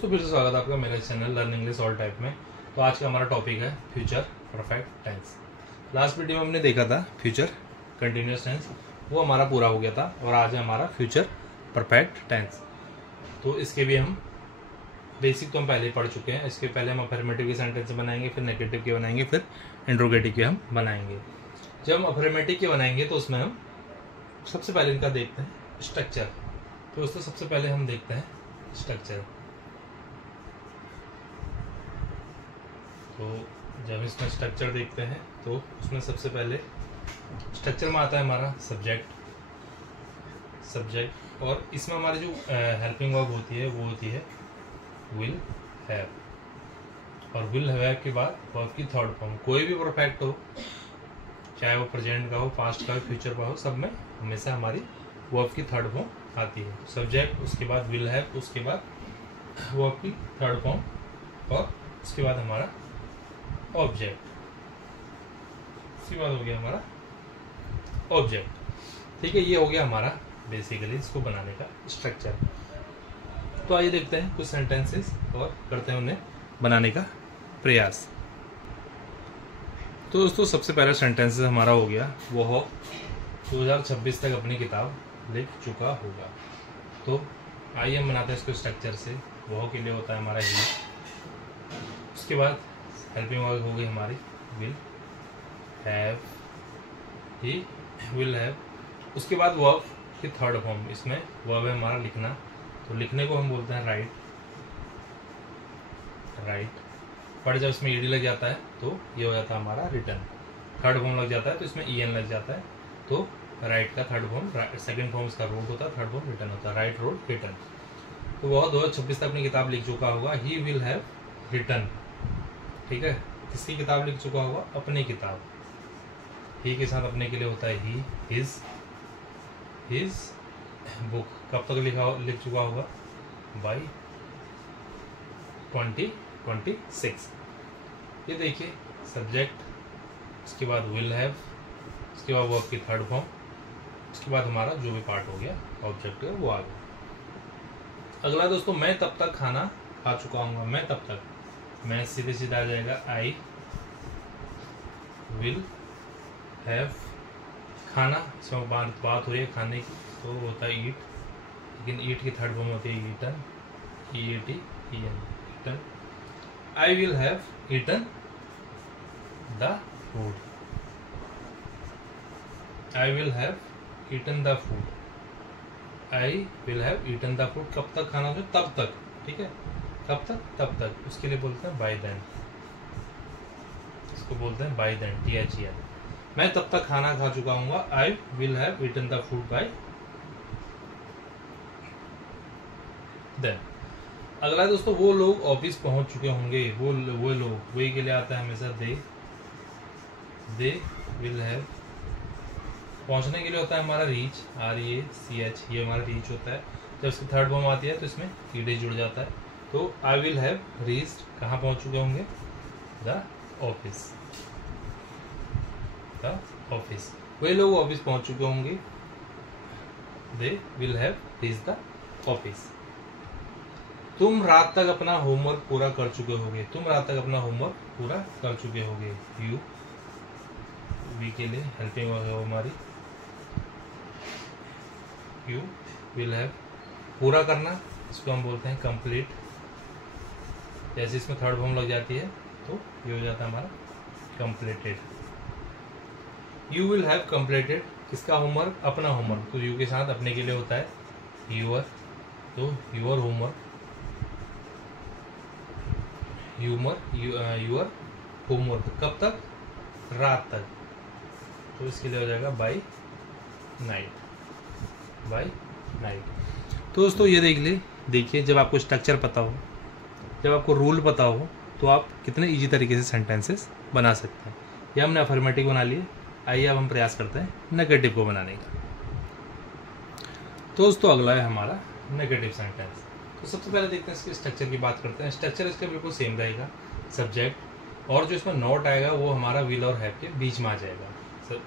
दोस्तों फिर से स्वागत है आपका मेरे channel learn English all type में। तो आज का हमारा टॉपिक है future perfect tense. Last video में हमने देखा था फ्यूचर कंटिन्यूअस टेंस, वो हमारा पूरा हो गया था और आज है हमारा फ्यूचर परफेक्ट टेंस। तो इसके भी हम बेसिक तो हम पहले ही पढ़ चुके हैं। इसके पहले हम अफर्मेटिव के सेंटेंस बनाएंगे, फिर नेगेटिव के बनाएंगे, फिर इंट्रोगेटिव के हम बनाएंगे। जब हम अफर्मेटिव के बनाएंगे तो उसमें हम सबसे पहले इनका देखते हैं स्ट्रक्चर। तो दोस्तों सबसे पहले हम देखते हैं स्ट्रक्चर। तो जब इसमें स्ट्रक्चर देखते हैं तो उसमें सबसे पहले स्ट्रक्चर में आता है हमारा सब्जेक्ट, और इसमें हमारी जो हेल्पिंग वर्ब होती है वो होती है विल हैव। और विल हैव के बाद वर्ब की थर्ड फॉर्म, कोई भी परफेक्ट हो, चाहे वो प्रेजेंट का हो, पास्ट का हो, फ्यूचर का हो, सब में हमेशा हमारी वर्ब की थर्ड फॉर्म आती है। सब्जेक्ट, उसके बाद विल हैव, उसके बाद वर्ब की थर्ड फॉर्म, और उसके बाद हमारा ऑब्जेक्ट। उसके बाद हो गया हमारा ऑब्जेक्ट। ठीक है, ये हो गया हमारा बेसिकली इसको बनाने का स्ट्रक्चर। तो आइए देखते हैं कुछ सेंटेंसेस और करते हैं उन्हें बनाने का प्रयास। तो दोस्तों सबसे पहला सेंटेंस हमारा हो गया, वो हो 2026 तक अपनी किताब लिख चुका होगा। तो आइए हम बनाते हैं इसको स्ट्रक्चर से। वो के लिए होता है हमारा ही, उसके बाद हेल्पिंग वर्ब हो गई हमारी will have, he will have. उसके बाद वर्ब की थर्ड फॉर्म, इसमें वर्ब है हमारा लिखना, तो लिखने को हम बोलते हैं राइट। पर जब इसमें ईडी लग जाता है तो ये हो जाता है हमारा रिटर्न। थर्ड फॉर्म लग जाता है तो इसमें ईएन लग जाता है, तो राइट का थर्ड फॉर्म, सेकंड फॉर्म इसका रोड होता है, थर्ड फॉर्म रिटर्न होता है, राइट रोड रिटर्न। तो वह 2026 तक अपनी किताब लिख चुका होगा, ही विल हैव रिटर्न। ठीक है, किसकी किताब लिख चुका होगा? अपनी किताब। ही के साथ अपने के लिए होता है ही, हिज बुक। कब तक लिख चुका होगा? बाई 2026। ये देखिए सब्जेक्ट, उसके बाद विल हैव, उसके बाद वर्ब की थर्ड फॉर्म, उसके बाद हमारा जो भी पार्ट हो गया ऑब्जेक्ट है वो आ गया। अगला दोस्तों, मैं तब तक खाना खा चुका हूँ। मैं तब तक, मैं सीधे सीधा आ जाएगा आई विल हैव। खाना, इसमें बात हो रही है खाने की, तो होता है ईट, लेकिन ईट की थर्ड फॉर्म होती है eaten, eaten. I will have eaten the food. I will have eaten the food. I will have eaten the food. कब तक खाना हो? तब तक। ठीक है, कब तक? तब तक। उसके लिए बोलते हैं बाय देन, इसको बोलते हैं बाय देन, THEN। मैं तब तक खाना खा चुका हूँ, I will have eaten the food by then. अगला दोस्तों, वो लोग ऑफिस पहुंच चुके होंगे। वो लोग, वे के लिए आता है हमेशा दे विल हैव। पहुंचने के लिए होता है हमारा रीच, REACH, ये हमारा रीच होता है। जब इसकी थर्ड फॉर्म आती है तो इसमें ईडी जुड़ जाता है, तो आई विल हैव रीच्ड, कहाँ पहुंच चुके होंगे? The office. वे लोग ऑफिस पहुंच चुके होंगे, they will have reached the office. तुम रात तक अपना होमवर्क पूरा कर चुके होगे। तुम रात तक अपना होमवर्क पूरा कर चुके होगे। यू, वी के लिए हेल्पिंग वर्ब है हमारी, यू विल हैव। पूरा करना, इसको हम बोलते हैं कंप्लीट। जैसे इसमें थर्ड फॉर्म लग जाती है तो ये हो जाता है हमारा completed. You will have completed किसका होमवर्क? अपना होमवर्क। तो यू के साथ अपने के लिए होता है यूअर, तो यूअर होमवर्क, यूअर होमवर्क। कब तक? रात तक। तो इसके लिए हो जाएगा बाय नाइट। तो दोस्तों ये देखिए जब आपको स्ट्रक्चर पता हो, जब आपको रूल पता हो, तो आप कितने इजी तरीके से सेंटेंसेस बना सकते हैं। ये हमने अफर्मेटिव बना लिए। आइए अब हम प्रयास करते हैं नेगेटिव को बनाने का। तो दोस्तों अगला है हमारा नेगेटिव सेंटेंस। तो सबसे पहले देखते हैं इसके स्ट्रक्चर की बात करते हैं। स्ट्रक्चर इसका बिल्कुल सेम रहेगा, सब्जेक्ट, और जो इसमें नॉट आएगा वो हमारा विल और हैव के बीच में आ जाएगा।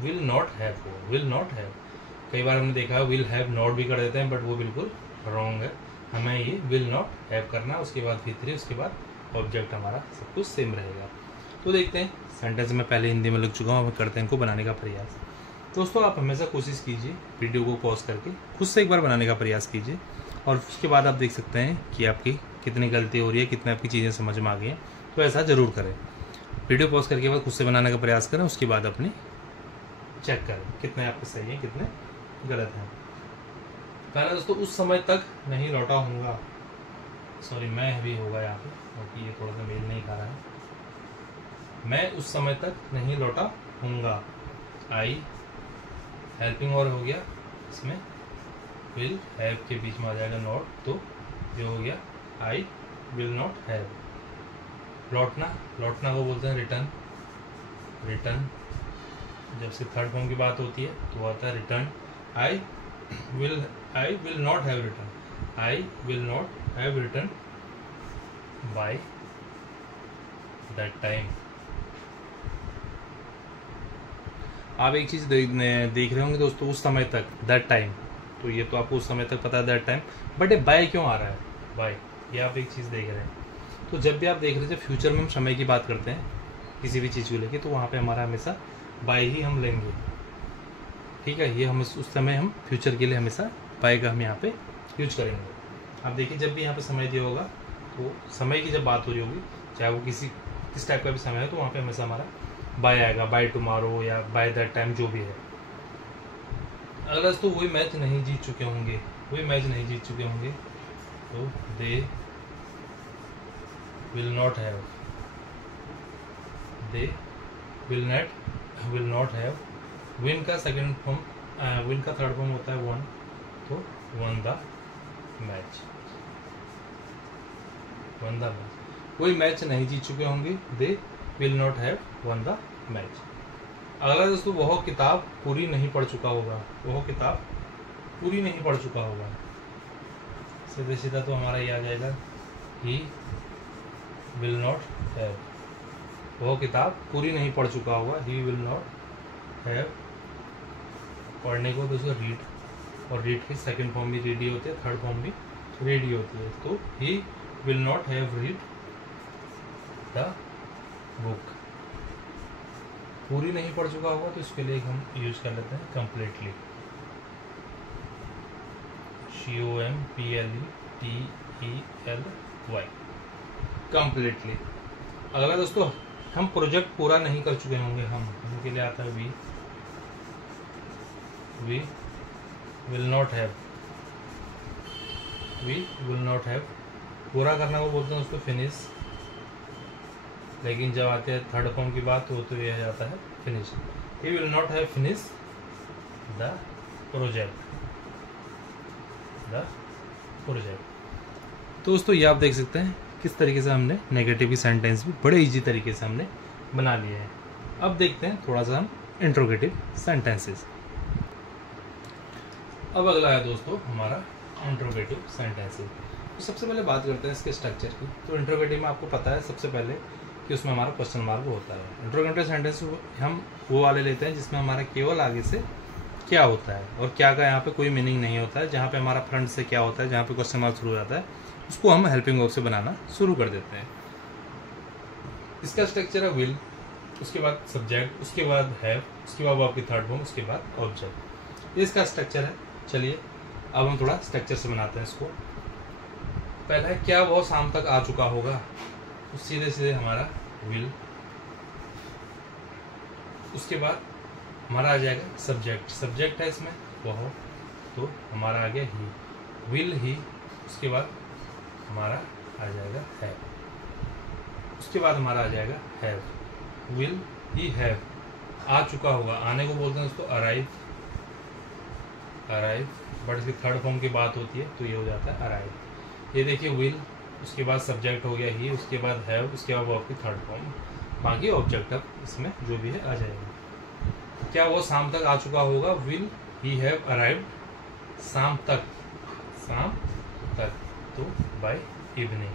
Will not have. कई बार हमने देखा है विल हैव नॉट भी कर देते हैं, बट वो बिल्कुल रॉन्ग है। हमें ये विल नॉट हैव करना, उसके बाद V3, उसके बाद ऑब्जेक्ट हमारा सब कुछ सेम रहेगा। तो देखते हैं सेंटेंस में पहले हिंदी में लिख चुका हूँ, अब करते हैं इनको बनाने का प्रयास। दोस्तों आप हमेशा कोशिश कीजिए वीडियो को पॉज करके खुद से एक बार बनाने का प्रयास कीजिए, और उसके बाद आप देख सकते हैं कि आपकी कितनी गलती हो रही है, कितनी आपकी चीज़ें समझ में आ गई हैं। तो ऐसा ज़रूर करें, वीडियो पॉज करके बाद खुद से बनाने का प्रयास करें, उसके बाद अपनी चेक करें कितने आपके सही हैं कितने गलत हैं। पहला दोस्तों, उस समय तक नहीं लौटा हूँगा, सॉरी मैं भी होगा यहाँ पे क्योंकि ये थोड़ा सा मेल नहीं खा रहा है। मैं उस समय तक नहीं लौटा हूँगा, आई हेल्पिंग और हो गया, इसमें विल हैव के बीच में आ जाएगा नॉट, तो ये हो गया आई विल नॉट हैव। लौटना, लौटना को बोलते हैं रिटर्न, रिटर्न जब से थर्ड फॉर्म की बात होती है तो आता है return. I will not have return, I will not have return by that time. आप एक चीज़ देख रहे होंगे दोस्तों, उस समय तक, दैट टाइम, तो ये तो आपको उस समय तक पता है दैट टाइम, बट ये बाय क्यों आ रहा है, बाय, ये आप एक चीज़ देख रहे हैं। तो जब भी आप देख रहे थे फ्यूचर में हम समय की बात करते हैं किसी भी चीज़ को लेके, तो वहाँ पे हमारा हमेशा बाय ही हम लेंगे, ठीक है। ये हम उस समय हम फ्यूचर के लिए हमेशा बाय का हम यहाँ पे यूज करेंगे। आप देखिए जब भी यहाँ पे समय दिया होगा तो समय की जब बात हो रही होगी, चाहे वो किस टाइप का भी समय है, तो वहाँ पे हमेशा हमारा बाय आएगा, बाय टुमारो या बाय दैट टाइम, जो भी है। अगला तो वही मैच नहीं जीत चुके होंगे, वही मैच नहीं जीत चुके होंगे, तो they will not have, they will not have. Win का सेकंड फॉर्म, विन का थर्ड फॉर्म होता है वन, तो one the match, one the match. वही मैच नहीं जीत चुके होंगे, they will not have one the match. अगला दोस्तों, वह किताब पूरी नहीं पढ़ चुका होगा, वह किताब पूरी नहीं पढ़ चुका होगा, सीधे सीधा तो हमारा ये आ जाएगा ही विल नॉट हैव। वह किताब पूरी नहीं पढ़ चुका होगा, ही विल नॉट हैव। पढ़ने को दोस्तों रीड, और रीड की सेकंड फॉर्म भी रीड ही होती है, थर्ड फॉर्म भी रीड ही होती है, तो he will not have read the book. पूरी नहीं पढ़ चुका होगा तो इसके लिए हम यूज कर लेते हैं कंप्लीटली, COMPLETELY, कंप्लीटली। अगला दोस्तों, हम प्रोजेक्ट पूरा नहीं कर चुके होंगे, हम उनके लिए आता है we will not have, we will not have. पूरा करना को बोलते हैं उसको फिनिश, लेकिन जब आते हैं थर्ड फॉर्म की बात तो यह जाता है finish. He will not have finish the project, तो दोस्तों ये आप देख सकते हैं किस तरीके से हमने नेगेटिव की सेंटेंस भी बड़े इजी तरीके से हमने बना लिए हैं। अब देखते हैं थोड़ा सा हम इंट्रोगेटिव सेंटेंसेस। अब अगला है दोस्तों हमारा इंट्रोगेटिव सेंटेंसेस। तो सबसे पहले बात करते हैं इसके स्ट्रक्चर की। तो इंट्रोगेटिव में आपको पता है सबसे पहले कि उसमें हमारा क्वेश्चन मार्क होता है। इंट्रोगेटिव सेंटेंस हम वो वाले लेते हैं जिसमें हमारा केवल आगे से क्या होता है और क्या का यहाँ पे कोई मीनिंग नहीं होता है। जहाँ पे हमारा फ्रंट से क्या होता है, जहाँ पे क्वेश्चन मार्क शुरू हो जाता है, उसको हम हेल्पिंग वर्ब से बनाना शुरू कर देते हैं। इसका स्ट्रक्चर है विल, उसके बाद सब्जेक्ट, उसके बाद हैव, उसके बाद आपकी थर्ड फॉर्म, उसके बाद ऑब्जेक्ट। ये इसका स्ट्रक्चर है। चलिए अब हम थोड़ा स्ट्रक्चर से बनाते हैं इसको। पहला है क्या वो शाम तक आ चुका होगा, तो सीधे सीधे हमारा विल। उसके बाद हमारा आ जाएगा सब्जेक्ट, सब्जेक्ट है इसमें वह, तो हमारा आ गया ही, विल ही। उसके बाद हमारा आ जाएगा हैव, उसके बाद हमारा आ जाएगा हैव, विल ही हैव। आ चुका होगा, आने को बोलते हैं उसको अराइव, अराइव, बट इसकी थर्ड फॉर्म की बात होती है तो ये हो जाता है अराइव। ये देखिए विल, उसके बाद सब्जेक्ट हो गया ही, उसके बाद हैव, उसके बाद वर्ब की थर्ड फॉर्म, बाकी ऑब्जेक्ट अब इसमें जो भी है आ जाएगा। क्या वो शाम तक आ चुका होगा, विल ही हैव अराइव्ड शाम तक, शाम तक, तो बाय इवनिंग।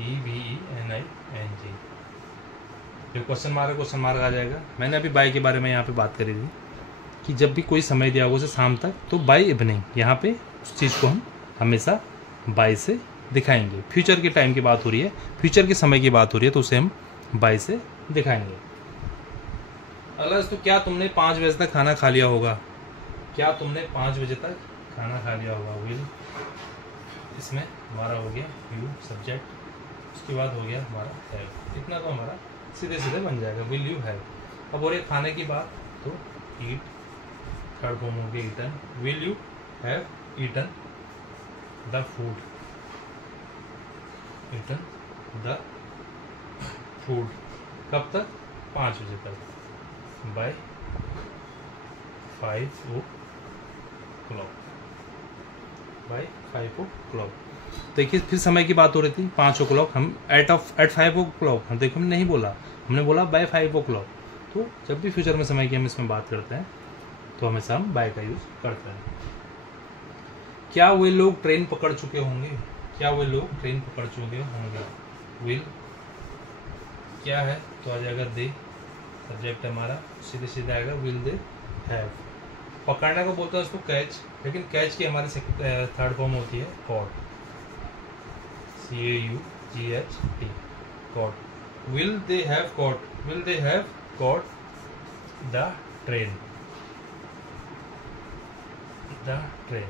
EVENING। जो क्वेश्चन मार्क आ जाएगा। मैंने अभी बाय के बारे में यहाँ पे बात करी थी, कि जब भी कोई समय दिया होगा उसे शाम तक, तो बाय इवनिंग यहाँ पे उस चीज़ को हम हमेशा बाय से दिखाएंगे। फ्यूचर के टाइम की बात हो रही है, फ्यूचर के समय की बात हो रही है, तो उसे हम बाय से दिखाएंगे। अगला दोस्तों, क्या तुमने 5 बजे तक खाना खा लिया होगा? क्या तुमने 5 बजे तक खाना खा लिया होगा? विल, इसमें हमारा हो गया यू सब्जेक्ट, उसके बाद हो गया हमारा हैव। इतना तो हमारा सीधे सीधे बन जाएगा, विल यू हैव। अब हो रही है खाने की बात, तो ईट, थर्ड फॉर्म हो गया eaten. Will you have eaten the food, eaten the food. कब तक? 5 बजे तक, बाय 5 o'clock, बाय 5 o'clock। देखिए फिर समय की बात हो रही थी 5 o'clock, हम एट 5 o'clock हम देखो, हमने नहीं बोला, हमने बोला बाय 5 o'clock। तो जब भी फ्यूचर में समय की हम इसमें बात करते हैं तो हमेशा हम बाय का यूज करते हैं। क्या वे लोग ट्रेन पकड़ चुके होंगे? क्या वे लोग ट्रेन पकड़ चुके होंगे? विल क्या है तो आ जाएगा दे, सब्जेक्ट हमारा सीधे सीधे आएगा विल दे हैव। पकड़ने को बोलते हैं उसको कैच, लेकिन कैच की हमारी थर्ड फॉर्म होती है caught, CAUGHT, caught. Will they have caught, will they have caught the train, the train.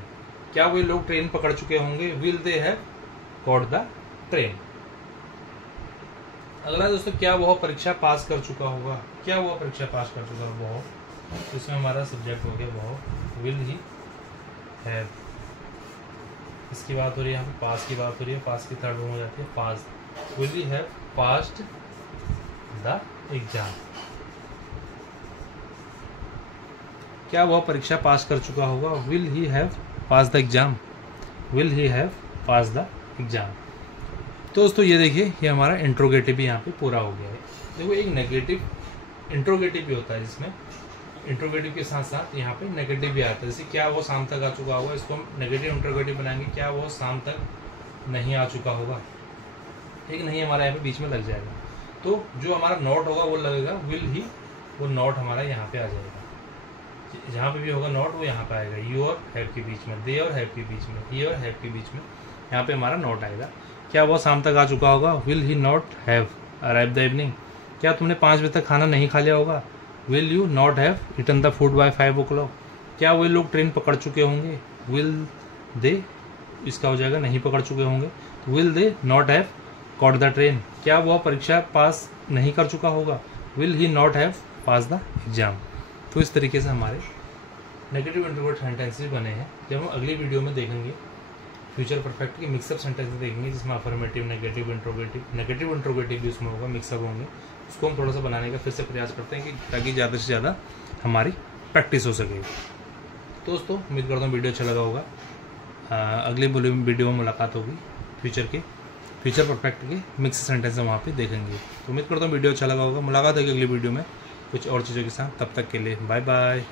क्या वे लोग ट्रेन पकड़ चुके होंगे? Will they have caught the train. अगला दोस्तों, क्या वह परीक्षा पास कर चुका होगा? क्या वह परीक्षा पास कर चुका होगा? वह, इसमें हमारा सब्जेक्ट हो गया वह, विल ही हैव। इसकी बात हो रही है, यहाँ पे पास की बात हो रही है, पास की थर्ड फॉर्म हो जाती है pass. Will he have passed the exam. क्या वह परीक्षा पास कर चुका होगा? Will he have pass the exam, will he have pass the exam. तो दोस्तों ये देखिए, ये हमारा इंट्रोगेटिव भी यहाँ पे पूरा हो गया है। देखो एक नेगेटिव इंट्रोगेटिव भी होता है, जिसमें इंट्रोगेटिव के साथ साथ यहाँ पे नेगेटिव भी आता है। जैसे क्या वो शाम तक आ चुका होगा, इसको हम नेगेटिव इंट्रोगेटिव बनाएंगे। क्या वो शाम तक नहीं आ चुका होगा, एक नहीं हमारा यहाँ पे बीच में लग जाएगा। तो जो हमारा नॉट होगा वो लगेगा विल ही, वो नॉट हमारा यहाँ पे आ जाएगा। जहाँ पे भी होगा नॉट वो यहाँ पे आएगा, यू और हैव के बीच में, दे और हैव के बीच में, ही और हैव के बीच में, यहाँ पे हमारा नॉट आएगा। क्या वो शाम तक आ चुका होगा? Will he not have arrive the evening. क्या तुमने 5 बजे तक खाना नहीं खा लिया होगा? Will you not have eaten the food by 5 o'clock। क्या वे लोग ट्रेन पकड़ चुके होंगे? विल दे, इसका हो जाएगा नहीं पकड़ चुके होंगे, will they not have caught the train. क्या वह परीक्षा पास नहीं कर चुका होगा? Will he not have pass the exam. तो इस तरीके से हमारे नेगेटिव इंट्रोवर्ट सेंटेंसेस बने हैं। जब हम अगली वीडियो में देखेंगे फ्यूचर परफेक्ट की मिक्सअप सेंटेंसेस देखेंगे, जिसमें अफर्मेटिव, नेगेटिव इंट्रोगेटिव भी उसमें होगा, मिक्सअप होंगे। उसको हम थोड़ा सा बनाने का फिर से प्रयास करते हैं, कि ताकि ज़्यादा से ज़्यादा हमारी प्रैक्टिस हो सके। तो दोस्तों उम्मीद करता हूँ वीडियो अच्छा लगा होगा। अगली वीडियो में मुलाकात होगी फ्यूचर परफेक्ट के मिक्स सेंटेंस वहाँ पे देखेंगे। तो उम्मीद करता हूँ वीडियो अच्छा लगा होगा। मुलाकात होगी अगली वीडियो में कुछ और चीज़ों के साथ। तब तक के लिए बाय बाय।